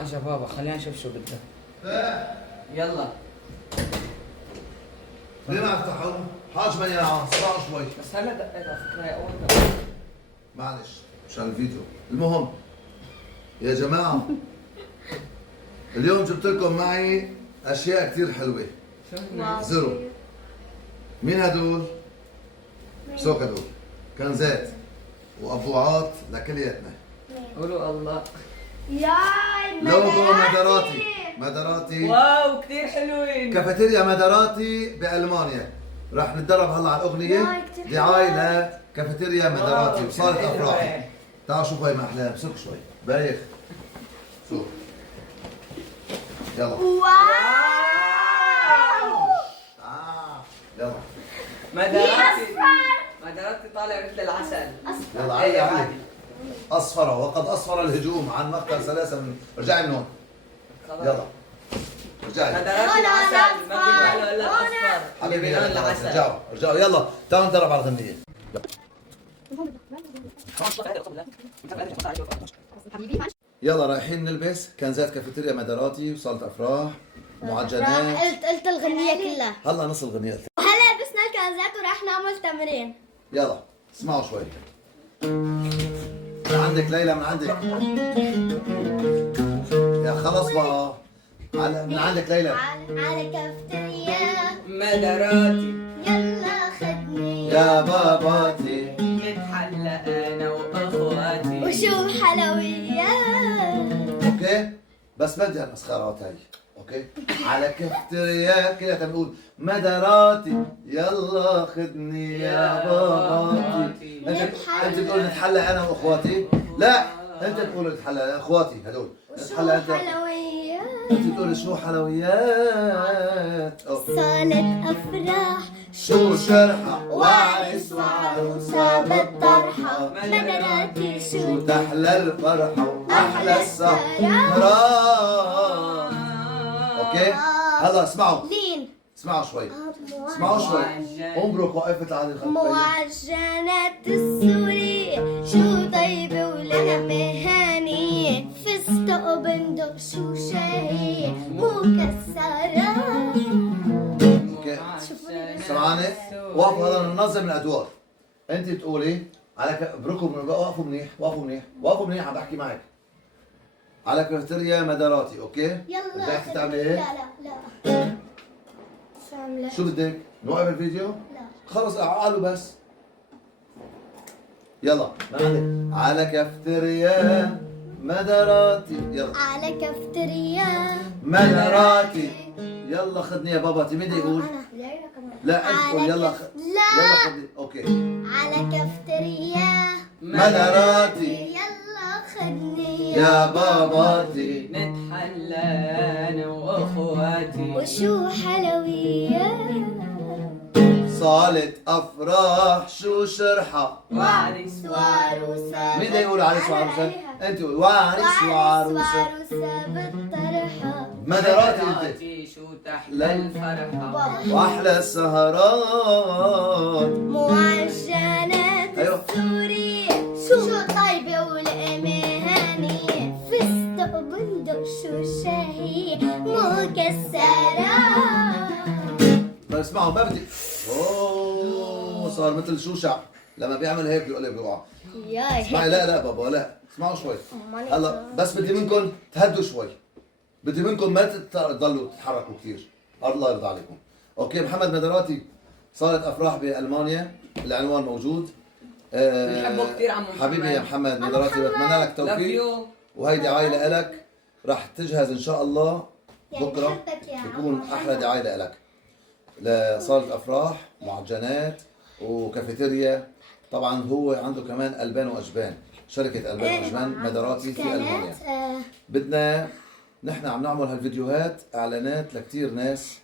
اجا بابا، خلينا نشوف شو بده. يلا. ليه ما افتحوا؟ حاج منيعة اسمعوا شوي. بس هلا دقيت على فكره هي اول دقة. معلش مشان الفيديو. المهم يا جماعة اليوم جبت لكم معي اشياء كثير حلوة. شو هن؟ زروا. مين هدول؟ سوق هدول. كنزات وابوعات لكلياتنا. قولوا الله. ياي لوجو مداراتي. مداراتي. واو كثير حلوين. كافيتيريا مداراتي بألمانيا. راح نتدرب هلا على الأغنية دعاية لكافيتيريا مداراتي وصالة أفراح. تعالوا شوفوا هاي محلاها، سوق شوي بايخ. سوق. يلا. واو يلا. مداراتي طالع مثل العسل. يلا علي علي. أصفر وقد أصفر الهجوم عن مقتل ثلاثة من رجعي من هون. يلا. رجعي. مداراتي العسل، ما في ماله الا الاصفر. حبيبي لون يلا العسل. رجعوا رجعوا يلا تعالوا نتدرب على الغنية. يلا رايحين نلبس كنزات كافيتيريا مداراتي وصالة افراح معجنات. قلت الغنية كلها. هلا نص الغنية. وهلا لبسنا الكنزات وراح نعمل تمرين. يلا اسمعوا شوي. من عندك ليلى من عندك. يا خلص بقى. من عندك ليلى. على كافتريا مداراتي يلا خدني يا باباتي. نتحلى انا واخواتي. وشو حلويات. اوكي بس بدي هالمسخرات هاي. اوكي على كافتريا كلها بنقول مداراتي يلا خدني يا باباتي. انت بتقول نتحلى انا واخواتي؟ لا انت بتقول نتحلى اخواتي هدول. نتحلى انت. حلويات. انت بتقول شو حلويات. صالة أفراح شو شرحة وعرس وعروسة بالطرحة. مداراتي شو شو تحلى الفرحة وأحلى السهرات. أوكي هلا اسمعوا لين اسمعوا شوي اسمعوا شوي. أمبرك وقفت على الخلفية. معجنات السوري شو طيبة ولحمة هانية. فستق وبندق شو شهية مكسرات. أوكي سمعاني وقفوا هلا ننظم الأدوار. أنت بتقولي على بركم وقفوا منيح وقفوا منيح وقفوا منيح عم بحكي معك. على كافيتيريا مداراتي أوكي؟ يلا رجعتي تعملي إيه؟ لا لا شو عاملة؟ شو بدك؟ نوقف الفيديو؟ لا خلص قالوا بس. يلا ما عندك. على كافتريا مداراتي يلا. على كافتريا مداراتي يلا خدني يا باباتي. مين بده يقول؟ أنا ليلى كمان. لا انت قول يلا لا يلا خدني. اوكي على كافتريا مداراتي يلا خدني يا باباتي. نتحلى انا واخواتي. وشو حلويات. صالة افراح شو شرحة وعرس وعروسة. مين بده يقول عريس وعروسة؟ أنا عليها. انت قول وعريس وعروسة. وعروسة بالطرحة. مداراتي انت. مداراتي شو تحلى الفرحة. واحلى السهرات. معجنات أيوة. السوري شو طيبة ولقمة هانية. فستق وبندق شو شهي مكسرات. طيب اسمعوا ما بدي. اوه صار مثل شوشع لما بيعمل هيك بيقلب بيوقع. ياي اسمعي لا بابا لا اسمعوا شوي. هلا بس بدي منكم تهدوا شوي. بدي منكم ما تضلوا تتحركوا كثير. الله يرضى عليكم. اوكي محمد مداراتي صارت افراح بالمانيا. العنوان موجود. بنحبه كثير عمو محمد. حبيبي يا محمد مداراتي بتمنى لك توفيق. وهيدي عائلة لك راح تجهز ان شاء الله بكره يكون احلى دعايه لك لصالة افراح معجنات وكافيتيريا. طبعا هو عنده كمان البان واجبان. شركه البان واجبان مداراتي في المانيا. بدنا نحن عم نعمل هالفيديوهات اعلانات لكثير ناس.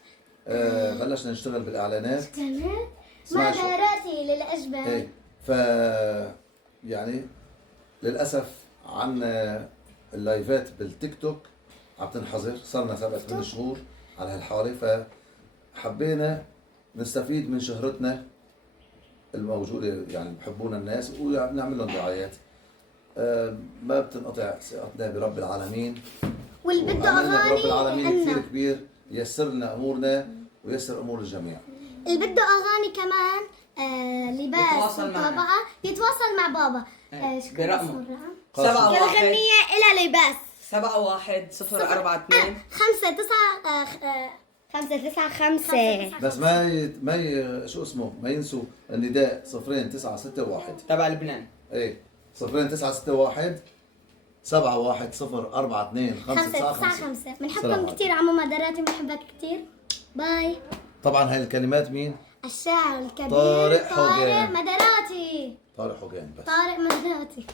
بلشنا نشتغل بالاعلانات. مداراتي للأجبان. ايه ف يعني للاسف عنا اللايفات بالتيك توك عم تنحظر. صرنا 7 شهور على هالحاله. فحبينا نستفيد من شهرتنا الموجوده يعني بحبونا الناس ونعمل لهم دعايات. ما بتنقطع ثقتنا برب العالمين واللي بده وآملنا برب العالمين أغاني كثير عنا. كبير ييسر لنا امورنا وييسر امور الجميع. اللي بده اغاني كمان لباس يتواصل معنا. وطابعة يتواصل مع بابا. شكرا برقمه. اسمه الرقم؟ 7 الغنية إلى لباس 71 5 9 5 بس شو اسمه، ما ينسوا النداء 0961 تبع لبنان. ايه 0961 710425 5 بنحبكم كثير عمو مداراتي، بنحبك كثير. باي. طبعا هاي الكلمات مين؟ الشاعر الكبير طارق حجان. مداراتي. طارق حجان بس. طارق مداراتي.